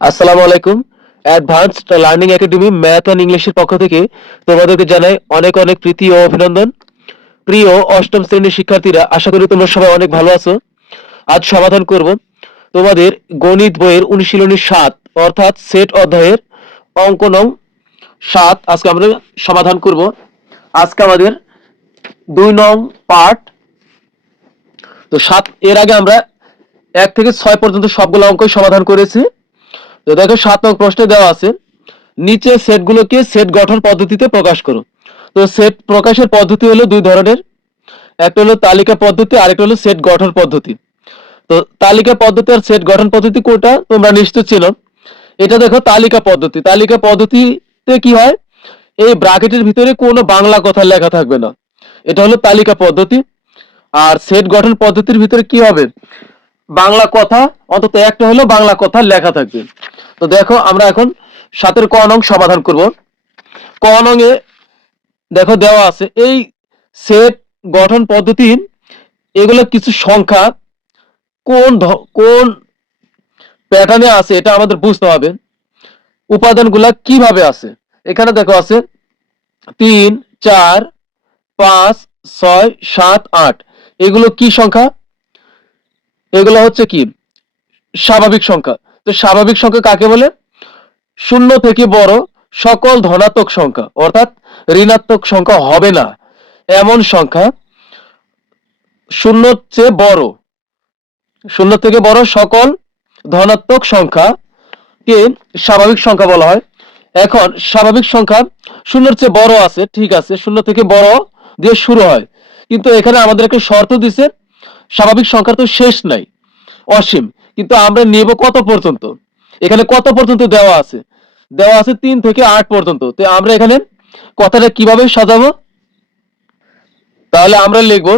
আসসালামু আলাইকুম। Advanced learning academy math and ইংলিশের পক্ষ থেকে তোমাদেরকে জানাই অনেক অনেক প্রীতি ও অভিনন্দন। প্রিয় অষ্টম শ্রেণীর শিক্ষার্থীরা, আশা করি তোমরা সবাই অনেক ভালো আছো। আজ সমাধান করব তোমাদের গণিত বইয়ের অনুশীলনী 7 অর্থাৎ সেট অধ্যায়ের অঙ্ক নং 7। আজকে আমরা সমাধান করব। আজকে আমাদের 2 নং পার্ট। তো 7 এর আগে আমরা 1 থেকে 6 পর্যন্ত সবগুলো অঙ্কই সমাধান করেছি। তো দেখো 7 নং প্রশ্নে দেওয়া আছে, নিচে সেটগুলোকে সেট গঠন পদ্ধতিতে প্রকাশ করো। তো সেট প্রকাশের পদ্ধতি হলো দুই ধরনের, একটা হলো তালিকা পদ্ধতি আর একটা হলো সেট গঠন পদ্ধতি। তো তালিকা পদ্ধতি আর সেট গঠন পদ্ধতি কোনটা তোমরা নিশ্চয় চেনো। এটা দেখো তালিকা পদ্ধতি। তালিকা পদ্ধতিতে কি হয়, এই ব্র্যাকেটের ভিতরে কোনো বাংলা কথা লেখা থাকবে না, এটা হলো তালিকা পদ্ধতি। আর সেট গঠন পদ্ধতির ভিতরে কি হবে, বাংলা কথা অন্তত একটা হলো বাংলা কথা লেখা থাকবে। তো দেখো আমরা এখন 7 ক নং সমাধান করব। ক নং এ দেখো দেওয়া আছে এই সেট গঠন পদ্ধতি, এগুলো কিছু সংখ্যা কোন প্যাটার্নে আছে এটা আমাদের বুঝতে হবে। উপাদানগুলা কিভাবে আছে, এখানে দেখো আছে 3 4 5 6 7 8। এগুলো কি সংখ্যা, এগুলো হচ্ছে কি স্বাভাবিক সংখ্যা। তো স্বাভাবিক সংখ্যা কাকে বলে, শূন্য থেকে বড় সকল ধনাত্মক সংখ্যা অর্থাৎ ঋণাত্মক সংখ্যা হবে না এমন সংখ্যা, শূন্যর চেয়ে বড়, শূন্য থেকে বড় সকল ধনাত্মক সংখ্যাকে স্বাভাবিক সংখ্যা বলা হয়। এখন স্বাভাবিক সংখ্যা শূন্যর চেয়ে বড় আছে, ঠিক আছে, শূন্য থেকে বড় দিয়ে শুরু হয়, কিন্তু এখানে আমাদের একটা শর্ত দিছে, স্বাভাবিক সংখ্যার তো শেষ নাই, অসীম, কিন্তু আমরা নেব কত পর্যন্ত, এখানে কত পর্যন্ত দেওয়া আছে, দেওয়া আছে 3 থেকে 8 পর্যন্ত। তো আমরা এখানে কথাটা কিভাবে সাজাবো, তাহলে আমরা লিখব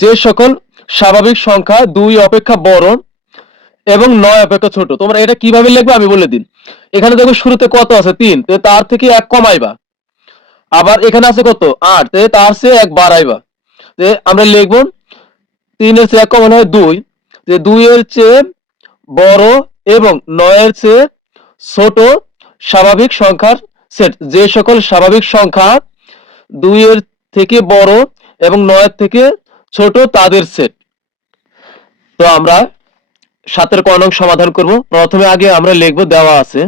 যে সকল স্বাভাবিক সংখ্যা 2 অপেক্ষা বড় এবং 9 অপেক্ষা ছোট। তোমরা এটা কিভাবে লিখবে আমি বলে দিন। এখানে দেখো শুরুতে কত আছে 3, তো তার থেকে 1 কমাইবা, আবার এখানে আছে কত 8, তো তার চেয়ে 1 বাড়াইবা। তো আমরা লিখব 3 এর চেয়ে 1 কমানো হয় 2, যে 2 এর চেয়ে বড় এবং 9 এর চেয়ে ছোট স্বাভাবিক সংখ্যার সেট, যে সকল স্বাভাবিক সংখ্যা 2 এর থেকে বড় এবং 9 এর থেকে ছোট তাদের সেট। তো আমরা 7 ক নং সমাধান করব। প্রথমে আগে আমরা লিখব, দেওয়া আছে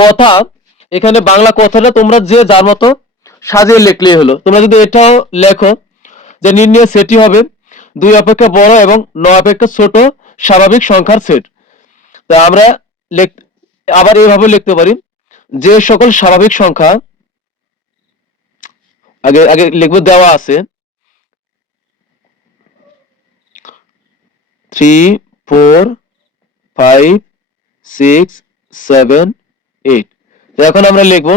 কথা, এখানে বাংলা কথাটা তোমরা যে যার মতো সাজিয়ে লিখলেই হলো। তোমরা যদি এটাও লেখো যে নির্ণয় সেটই হবে 2 অপেক্ষা বড় এবং 9 অপেক্ষা ছোট স্বাভাবিক সংখ্যার সেট। তা আমরা আবার এইভাবে লিখতে পারি, যে সকল স্বাভাবিক সংখ্যা, আগে আগে লিখবো দেওয়া আছে 3 4 5 6 7 8। এখন আমরা লিখব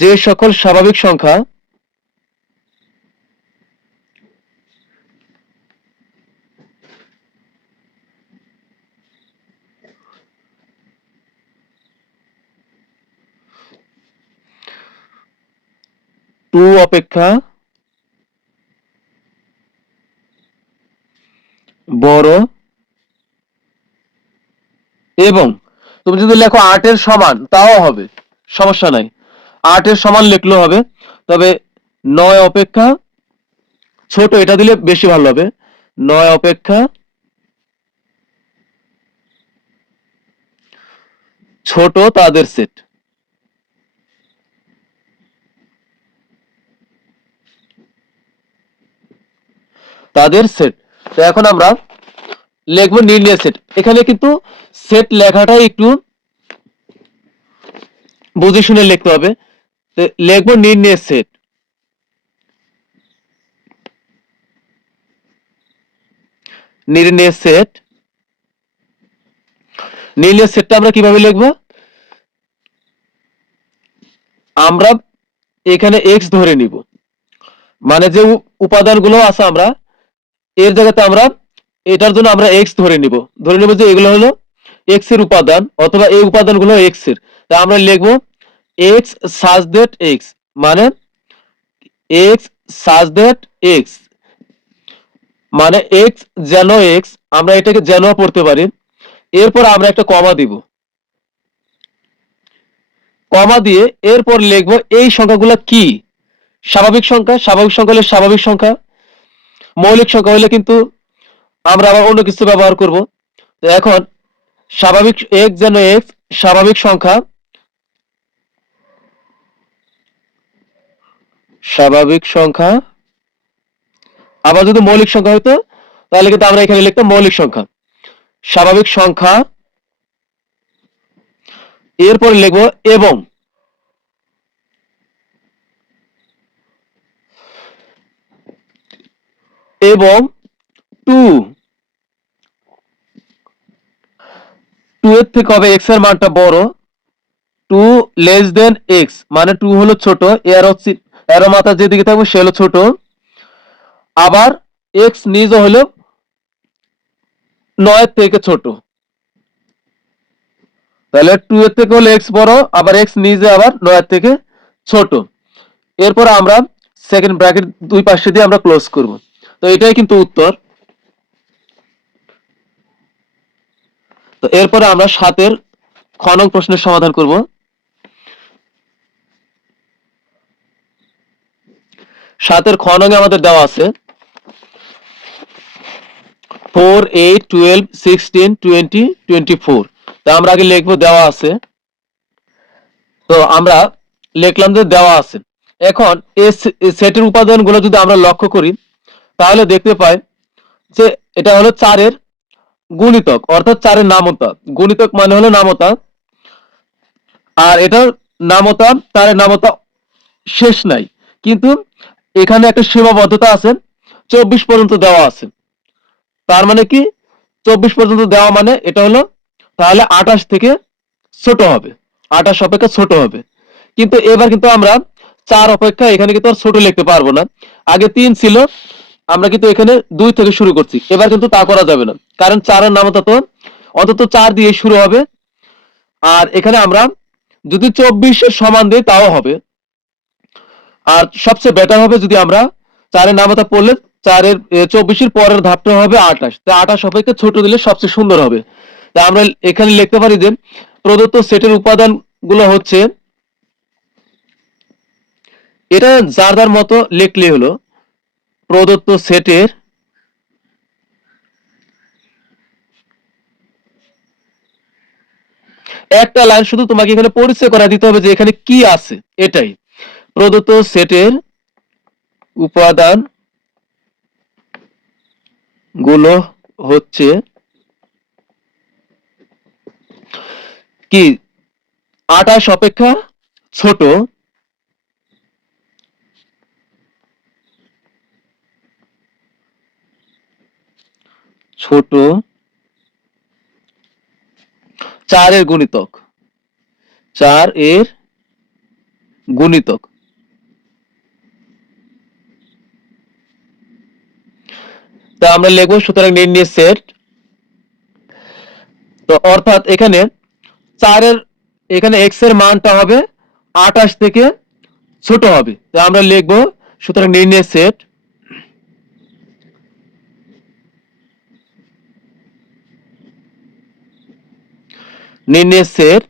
যে সকল স্বাভাবিক সংখ্যা টু অপেক্ষা বড় এবং, তুমি যদি লেখো 8 এর সমান তাও হবে, সমস্যা নাই, 8 এর সমান লিখলেও হবে, তবে 9 অপেক্ষা ছোট এটা দিলে বেশি ভালো হবে, 9 অপেক্ষা ছোট তাদের সেট। তাদের সেট। তো এখন আমরা লিখবো নির্ণয় সেট। এখানে কিন্তু সেট লেখাটা একটু বুঝে শুনে লিখতে হবে। লিখবো নির্ণয় সেট। নির্ণয় সেট, নির্ণয় সেটটা আমরা কিভাবে লিখবো, আমরা এখানে এক্স ধরে নিব, মানে যে উপাদানগুলো আছে আমরা এর জায়গাতে আমরা এটার জন্য আমরা এক্স ধরে নিব যে এগুলো হলো এক্স এর উপাদান অথবা এই উপাদানগুলো এক্স এর। তা আমরা লিখবো এক্স সাজ দ্যাট এক্স, মানে এক্স সাজ দ্যাট এক্স, মানে এক্স যেন এক্স, আমরা এটাকে যেন পড়তে পারি। এরপর আমরা একটা কমা দিব, কমা দিয়ে এরপর লিখবো এই সংখ্যাগুলো কি। স্বাভাবিক সংখ্যা, স্বাভাবিক সংখ্যা হলে স্বাভাবিক সংখ্যা, মৌলিক সংখ্যা হলে কিন্তু আমরা আবার অন্য কিছু ব্যবহার করব। তো এখন স্বাভাবিক এক্স যেন এক্স, স্বাভাবিক সংখ্যা, স্বাভাবিক সংখ্যা, আবার যদি মৌলিক সংখ্যা হতো তাহলে কিন্তু আমরা এখানে লিখতাম মৌলিক সংখ্যা, স্বাভাবিক সংখ্যা, এরপর লিখবো এবং, এবং টু, টু এর থেকে হবে এক্স এর মানটা বড়, টু লেস দেন এক্স মানে টু হলো ছোট, এরো মাথা যেদিকে থাকবে সে হলো ছোট, আবার এক্স নিজে হলো 9 থেকে ছোট, তাহলে 2 এর থেকে হলো এক্স বড়, আবার এক্স নিজে আবার 9 থেকে ছোট। এরপর আমরা সেকেন্ড ব্র্যাকেট দুই পাশে দিয়ে আমরা ক্লোজ করব। তো এটাই কিন্তু উত্তর। তো এরপরে আমরা 7 এর খ নং প্রশ্নের সমাধান করব। 7 এর খ নং এ আমাদের দেওয়া আছে 4 8 12 16 20 24। তো আমরা আগে লিখবো দেওয়া আছে, তো আমরা লিখলাম যে দেওয়া আছে। এখন এই সেটের উপাদানগুলো যদি আমরা লক্ষ্য করি তাহলে দেখতে পাই যে এটা হলো 4 এর গুণিতক, অর্থাৎ 4 এর নামতা। গুণিতক মানে হলো নামতা, আর এটা নামতা, 4 এর নামতা শেষ নাই, কিন্তু এখানে একটা সীমাবদ্ধতা আছে, 24 পর্যন্ত দেওয়া আছে। তার মানে কি 24 পর্যন্ত দেওয়া মানে এটা হলো তাহলে 28 থেকে ছোট হবে, 28 অপেক্ষা ছোট হবে। কিন্তু এবার কিন্তু আমরা 4 অপেক্ষা এখানে কিন্তু আর ছোট লিখতে পারবো না। আগে 3 ছিল, আমরা কিন্তু এখানে 2 থেকে শুরু করছি, এবার কিন্তু তা করা যাবে না, কারণ 4 এর নামতা তো অন্তত 4 দিয়ে শুরু হবে। আর এখানে আমরা যদি 24 এর সমান দিই তাও হবে, আর সবচেয়ে বেটার হবে যদি আমরা 4 এর নামতা পড়লে 4 এর 24 এর পরের ধাপটা হবে 28, তাই 28 অপেক্ষা ছোট দিলে সবচেয়ে সুন্দর হবে। তাই আমরা এখানে লিখতে পারি যে প্রদত্ত সেটের উপাদান গুলো হচ্ছে, এটা যার যার মতো লিখলে হলো প্রদত্ত সেটের একটা লাইন শুধু তোমাকে এখানে পরিচয় করা দিতে হবে যে এখানে কি আছে। এটাই প্রদত্ত সেটের উপাদান গুলো হচ্ছে কি 28 অপেক্ষা ছোট, ছোট 4 এর গুণিতক, 4 এর গুণিতক। তা আমরা লিখবো সুতরাং নির্ণয় সেট, তো অর্থাৎ এখানে 4 এর এখানে x এর মানটা হবে 28 থেকে ছোট হবে, তো আমরা লিখবো সুতরাং নির্ণয় সেট, নির্ণয় set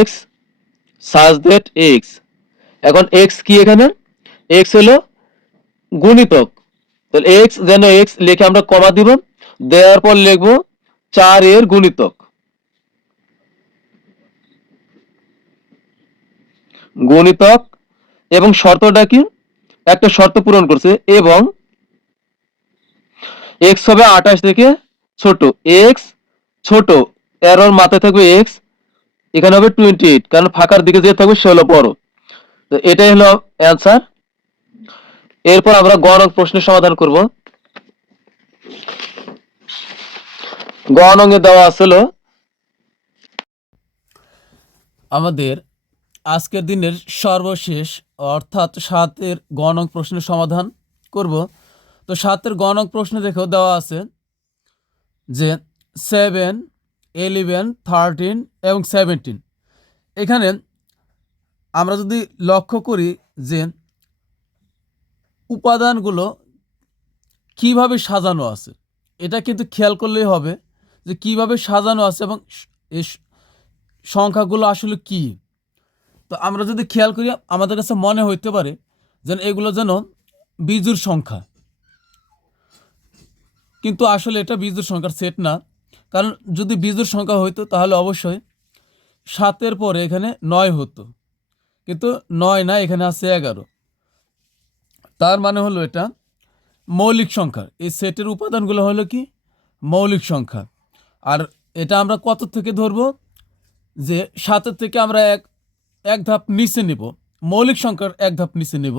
x such that x। এখন x কি, এখানে x হলো গুণিতক, তাহলে x যেন x লিখে আমরা কমা দিব, দেওয়ার পর লিখবো 4 এর গুণিতক, গুণিতক, এবং শর্তটা কি, একটা শর্ত পূরণ করছে, এবং x হবে 28 থেকে ছোট, x ছোট, এরর মাথায় থাকবে x, এখানে হবে 28, কারণ ফাঁকার দিকে যে থাকবে সে হলো বড়। তো এটাই হলো অ্যান্সার। এরপর আমরা গ নং প্রশ্নের সমাধান করব। গ নং এ দেওয়া আছিল আমাদের আজকের দিনের সর্বশেষ অর্থাৎ 7-এর গ নং প্রশ্নের সমাধান করব। তো 7-এর গ নং প্রশ্ন দেখেও দেওয়া আছে যে 7, 11, 13 এবং 17, এখানে আমরা যদি লক্ষ্য করি যে উপাদানগুলো কিভাবে সাজানো আছে, এটা কিন্তু খেয়াল করলেই হবে যে কিভাবে সাজানো আছে এবং এই সংখ্যাগুলো আসলে কি। তো আমরা যদি খেয়াল করি আমাদের কাছে মনে হইতে পারে যেন এগুলো যেন বিজোড় সংখ্যা, কিন্তু আসলে এটা বিজোড় সংখ্যার সেট না। কারণ যদি বিজোড় সংখ্যা হইতো তাহলে অবশ্যই 7-এর পরে এখানে 9 হতো, কিন্তু 9 না, এখানে আছে 11। তার মানে হলো এটা মৌলিক সংখ্যা। এই সেটের উপাদানগুলো হলো কি মৌলিক সংখ্যা। আর এটা আমরা কত থেকে ধরবো, যে 7-এর থেকে আমরা এক ধাপ নিচে নিব, মৌলিক সংখ্যার এক ধাপ নিচে নিব,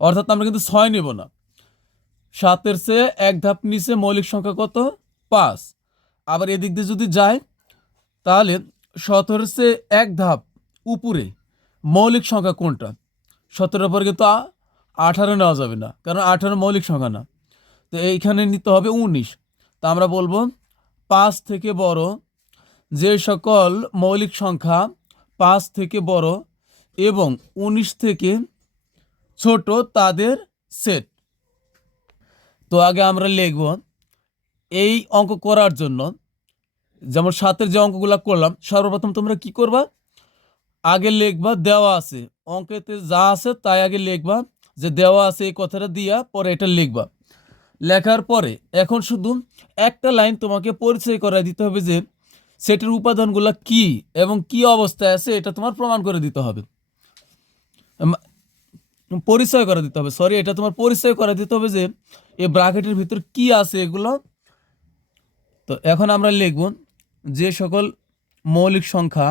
অর্থাৎ আমরা কিন্তু 6 নিব না। 7-এর চেয়ে এক ধাপ নিচে মৌলিক সংখ্যা কত? 5। আবার এদিক দিয়ে যদি যায় তাহলে 17-এর চেয়ে এক ধাপ উপরে মৌলিক সংখ্যা কোনটা? 17-এর পরে কিন্তু 18 নেওয়া যাবে না, কারণ 18 মৌলিক সংখ্যা না। তো এইখানে নিতে হবে 19। তা আমরা বলবো 5 থেকে বড় যে সকল মৌলিক সংখ্যা 5 থেকে বড় এবং 19 থেকে ছোট তাদের সেট। তো আগে আমরা লিখব এই অঙ্ক করার জন্য, যেমন 7-এর যে অঙ্কগুলো করলাম, সর্বপ্রথম তোমরা কি করবা, আগে লিখবা দেওয়া আছে, অঙ্কেতে যা আছে তাই আগে লিখবা, যে দেওয়া আছে এই কথাটা দিয়া পরে এটা লিখবা। লেখার পরে এখন শুধু একটা লাইন তোমাকে পরিচয় করাই দিতে হবে যে সেটের উপাদানগুলো কি এবং কি অবস্থায় আছে, এটা তোমার প্রমাণ করে দিতে হবে, পরিচয় করে দিতে হবে, সরি, এটা তোমার পরিচয় করে দিতে হবে যে এই ব্র্যাকেটের ভিতর কি আছে এগুলো। তো এখন আমরা লিখব যে সকল মৌলিক সংখ্যা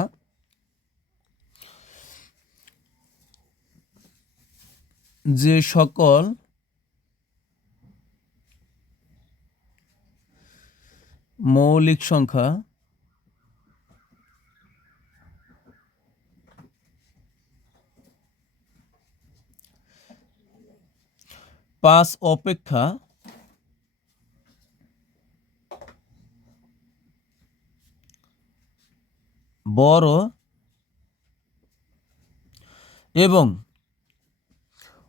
যে সকল মৌলিক সংখ্যা পাঁচ অপেক্ষা বড় এবং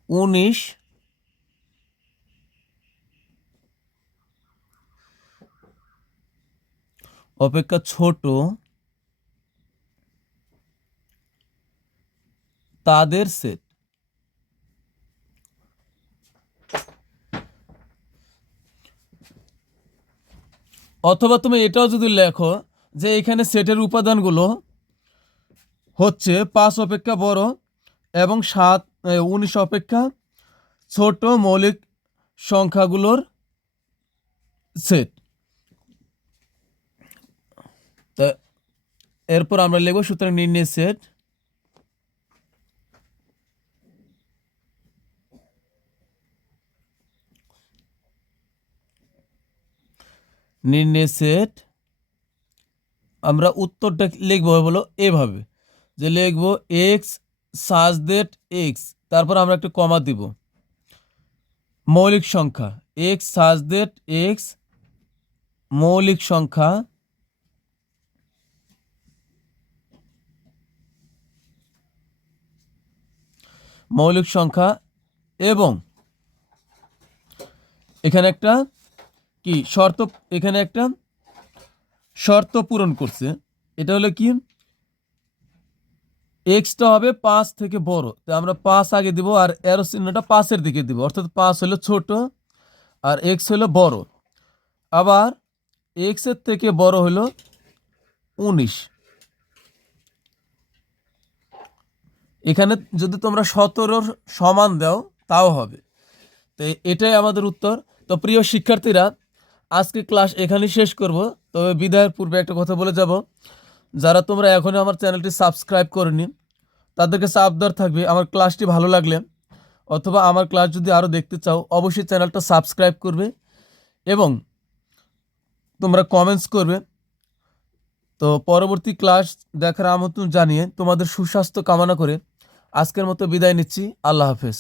19 অপেক্ষা ছোট তাদের সেট। অথবা তুমি এটাও যদি লেখো যে এখানে সেটের উপাদানগুলো হচ্ছে 5 অপেক্ষা বড় এবং 19 অপেক্ষা ছোট মৌলিক সংখ্যাগুলোর সেট। তা এরপর আমরা লিখব সুতরাং নির্ণয় সেট আমরা উত্তরটা লিখবো হলো এভাবে, যে লিখবো এক্স সাজ দ্যাট এক্স, তারপর আমরা একটা কমা দিব, মৌলিক সংখ্যা এক্স সাজ দ্যাট এক্স মৌলিক সংখ্যা এবং এখানে একটা কি শর্ত, এখানে একটা শর্ত পূরণ করছে, এটা হলো কি এক্সটা হবে 5 থেকে বড়, তো আমরা 5 আগে দিব আর এরো চিহ্নটা 5-এর দিকে দিব, অর্থাৎ 5 হলো ছোট আর এক্স হলো বড়। আবার এক্স এর থেকে বড় হলো 19। এখানে যদি তোমরা 17-র সমান দাও তাও হবে। তো এটাই আমাদের উত্তর। তো প্রিয় শিক্ষার্থীরা, আজকে ক্লাস এখানেই শেষ করব। তবে বিদায়ের পূর্বে একটা কথা বলে যাব, যারা তোমরা এখনও আমার চ্যানেলটি সাবস্ক্রাইব করনি তাদেরকে আবদার থাকবে, আমার ক্লাসটি ভালো লাগলে অথবা আমার ক্লাস যদি আরও দেখতে চাও অবশ্যই চ্যানেলটা সাবস্ক্রাইব করবে এবং তোমরা কমেন্টস করবে। তো পরবর্তী ক্লাস দেখার আমন্ত্রণ জানিয়ে তোমাদের সুস্বাস্থ্য কামনা করে আজকের মতো বিদায় নিচ্ছি। আল্লাহ হাফেজ।